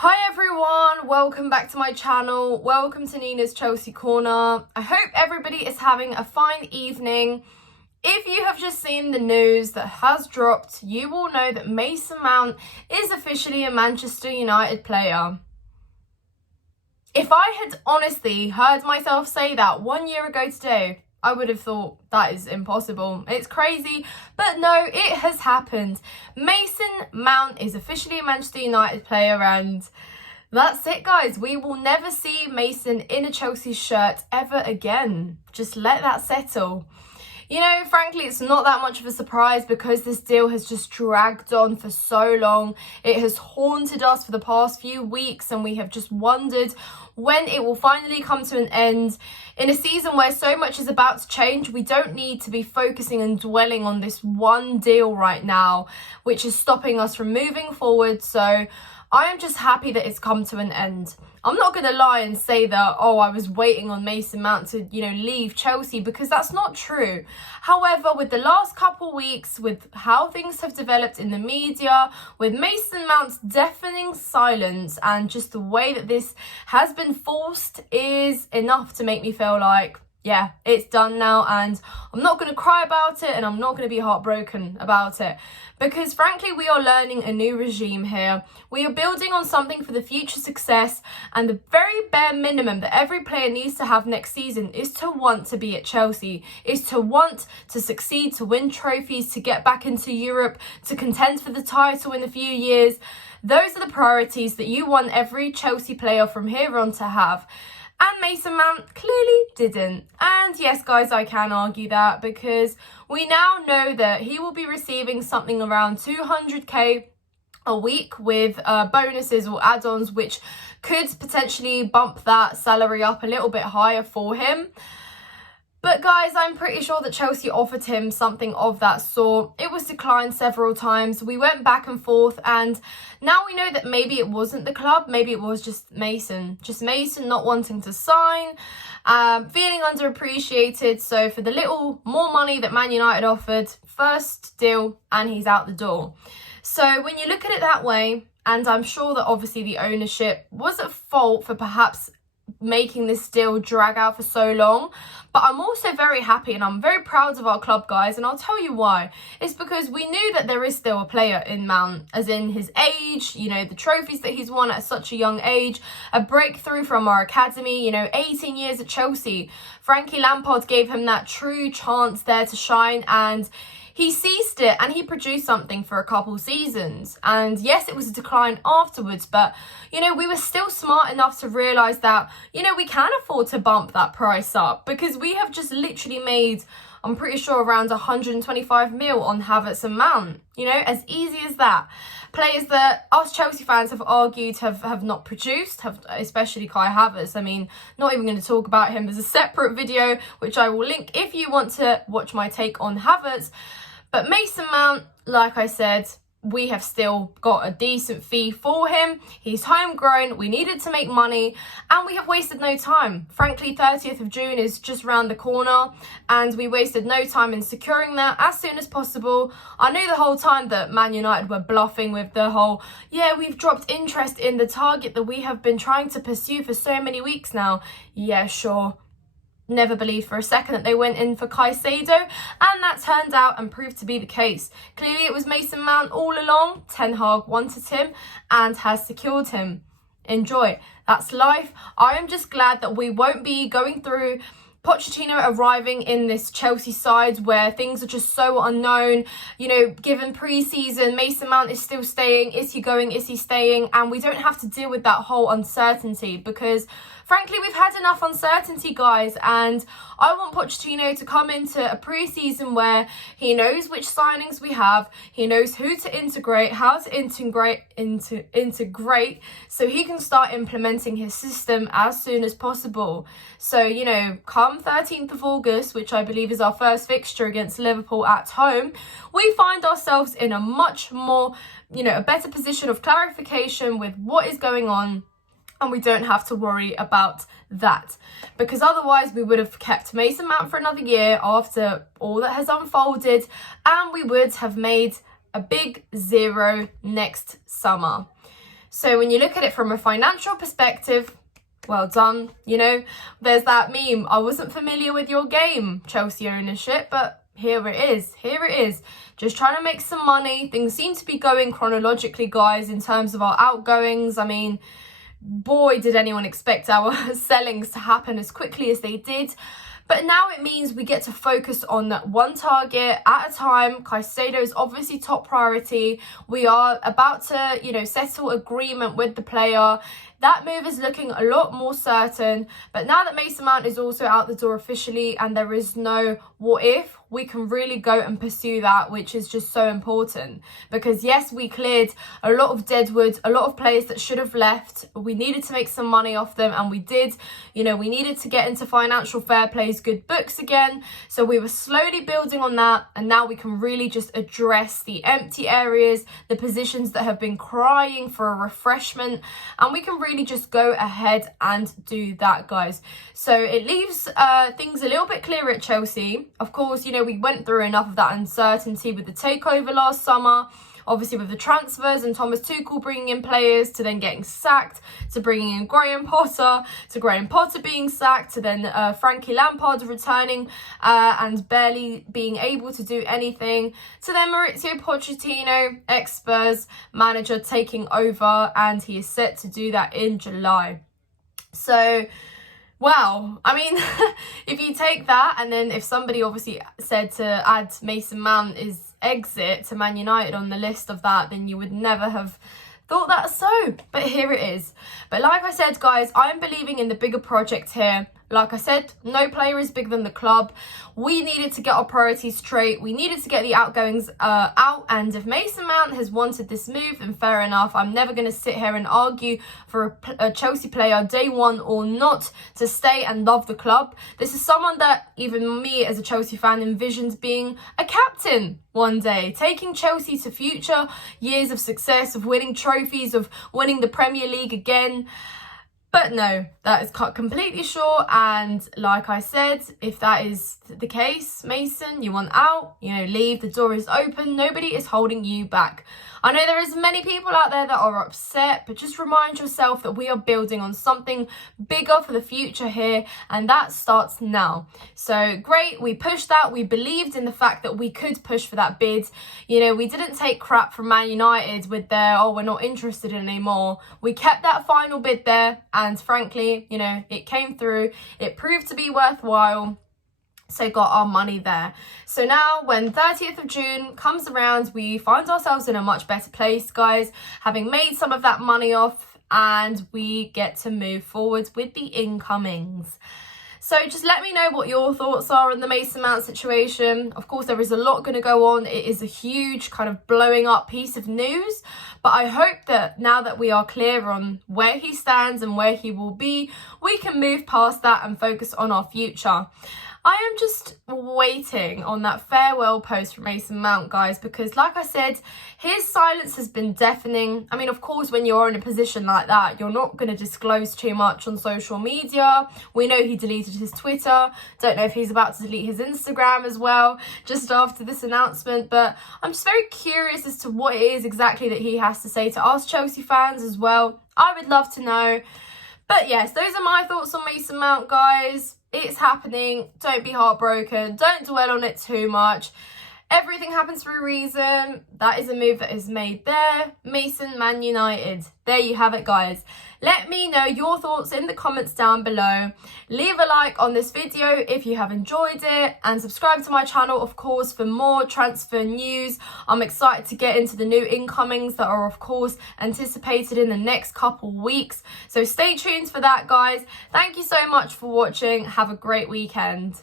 Hi everyone, welcome back to my channel. Welcome to Nina's Chelsea Corner. I hope everybody is having a fine evening. If you have just seen the news that has dropped, you will know that Mason Mount is officially a Manchester United player. If I had honestly heard myself say that 1 year ago today, I would have thought that is impossible. It's crazy, but no, it has happened. Mason Mount is officially a Manchester United player, and that's it, guys. We will never see Mason in a Chelsea shirt ever again. Just let that settle. You know, frankly, it's not that much of a surprise because this deal has just dragged on for so long. It has haunted us for the past few weeks and we have just wondered when it will finally come to an end. In a season where so much is about to change, we don't need to be focusing and dwelling on this one deal right now, which is stopping us from moving forward. So I am just happy that it's come to an end. I'm not going to lie and say that, I was waiting on Mason Mount to, leave Chelsea, because that's not true. However, with the last couple weeks, with how things have developed in the media, with Mason Mount's deafening silence and just the way that this has been forced is enough to make me feel like, yeah, it's done now, and I'm not going to cry about it and I'm not going to be heartbroken about it, because frankly we are learning a new regime here. We are building on something for the future success, and the very bare minimum that every player needs to have next season is to want to be at Chelsea, is to want to succeed, to win trophies, to get back into Europe, to contend for the title in a few years. Those are the priorities that you want every Chelsea player from here on to have. And Mason Mount clearly didn't. And yes, guys, I can argue that, because we now know that he will be receiving something around 200k a week with bonuses or add-ons, which could potentially bump that salary up a little bit higher for him. But guys, I'm pretty sure that Chelsea offered him something of that sort. It was declined several times. We went back and forth, and now we know that maybe it wasn't the club. Maybe it was just Mason not wanting to sign, feeling underappreciated. So for the little more money that Man United offered, first deal, and he's out the door. So when you look at it that way, and I'm sure that obviously the ownership was at fault for perhaps making this deal drag out for so long, but I'm also very happy and I'm very proud of our club, guys, and I'll tell you why. It's because we knew that there is still a player in Mount, as in his age, the trophies that he's won at such a young age, a breakthrough from our academy, 18 years at Chelsea. Frankie Lampard gave him that true chance there to shine, and he seized it and he produced something for a couple seasons. And yes, it was a decline afterwards, but, we were still smart enough to realise that, we can afford to bump that price up, because we have just literally made, I'm pretty sure, around 125 mil on Havertz and Mount, as easy as that. Players that us Chelsea fans have argued have not produced, especially Kai Havertz. I mean, not even going to talk about him. There's a separate video which I will link if you want to watch my take on Havertz. But Mason Mount, like I said, we have still got a decent fee for him. He's homegrown, we needed to make money, and we have wasted no time. Frankly, 30th of June is just round the corner, and we wasted no time in securing that as soon as possible. I knew the whole time that Man United were bluffing with the whole, we've dropped interest in the target that we have been trying to pursue for so many weeks now. Yeah, sure. Never believed for a second that they went in for Caicedo, and that turned out and proved to be the case. Clearly it was Mason Mount all along. Ten Hag wanted him and has secured him. Enjoy. That's life. I am just glad that we won't be going through Pochettino arriving in this Chelsea side where things are just so unknown. Given pre-season, Mason Mount is still staying. Is he going? Is he staying? And we don't have to deal with that whole uncertainty, because frankly, we've had enough uncertainty, guys, and I want Pochettino to come into a pre-season where he knows which signings we have, he knows who to integrate, how to integrate, so he can start implementing his system as soon as possible. So, come 13th of August, which I believe is our first fixture against Liverpool at home, we find ourselves in a much more, a better position of clarification with what is going on, and we don't have to worry about that, because otherwise we would have kept Mason Mount for another year after all that has unfolded, and we would have made a big zero next summer. So when you look at it from a financial perspective, well done. You know, there's that meme, I wasn't familiar with your game, Chelsea ownership, but here it is. Here it is. Just trying to make some money. Things seem to be going chronologically, guys, in terms of our outgoings. I mean, boy, did anyone expect our sellings to happen as quickly as they did. But now it means we get to focus on one target at a time. Caicedo is obviously top priority. We are about to, you know, settle agreement with the player. That move is looking a lot more certain. But now that Mason Mount is also out the door officially and there is no what if, we can really go and pursue that, which is just so important. Because yes, we cleared a lot of deadwood, a lot of players that should have left. We needed to make some money off them, and we did. You know, we needed to get into financial fair play's good books again. So we were slowly building on that, and now we can really just address the empty areas, the positions that have been crying for a refreshment, and we can really just go ahead and do that, guys. So it leaves things a little bit clearer at Chelsea. Of course, you know, we went through enough of that uncertainty with the takeover last summer, obviously with the transfers and Thomas Tuchel bringing in players, to then getting sacked, to bringing in Graham Potter, to Graham Potter being sacked, to then Frankie Lampard returning and barely being able to do anything, to then Mauricio Pochettino, ex-Spurs manager, taking over, and he is set to do that in July. So, wow, I mean, if you take that, and then if somebody obviously said to add Mason Mount is exit to Man United on the list of that, then you would never have thought that so. But here it is. But like I said, guys, I am believing in the bigger project here. Like I said, no player is bigger than the club. We needed to get our priorities straight. We needed to get the outgoings out. And if Mason Mount has wanted this move, then fair enough. I'm never going to sit here and argue for a Chelsea player, day one or not, to stay and love the club. This is someone that even me as a Chelsea fan envisions being a captain one day, taking Chelsea to future years of success, of winning trophies, of winning the Premier League again. But no, that is cut completely short. And like I said, if that is the case, Mason, you want out, you know, leave. The door is open. Nobody is holding you back. I know there is many people out there that are upset, but just remind yourself that we are building on something bigger for the future here, and that starts now. So great, we pushed that. We believed in the fact that we could push for that bid. You know, we didn't take crap from Man United with their, oh, we're not interested anymore. We kept that final bid there, and frankly, you know, it came through. It proved to be worthwhile. So got our money there. So now when 30th of June comes around, we find ourselves in a much better place, guys, having made some of that money off, and we get to move forward with the incomings. So just let me know what your thoughts are on the Mason Mount situation. Of course, there is a lot going to go on. It is a huge kind of blowing up piece of news. But I hope that now that we are clear on where he stands and where he will be, we can move past that and focus on our future. I am just waiting on that farewell post from Mason Mount, guys, because like I said, his silence has been deafening. I mean, of course, when you're in a position like that, you're not going to disclose too much on social media. We know he deleted his Twitter. Don't know if he's about to delete his Instagram as well, just after this announcement. But I'm just very curious as to what it is exactly that he has to say to us Chelsea fans as well. I would love to know. But yes, those are my thoughts on Mason Mount, guys. It's happening. Don't be heartbroken. Don't dwell on it too much. Everything happens for a reason. That is a move that is made there. Mason, Man United. There you have it, guys. Let me know your thoughts in the comments down below. Leave a like on this video if you have enjoyed it, and subscribe to my channel, of course, for more transfer news. I'm excited to get into the new incomings that are, of course, anticipated in the next couple weeks. So stay tuned for that, guys. Thank you so much for watching. Have a great weekend.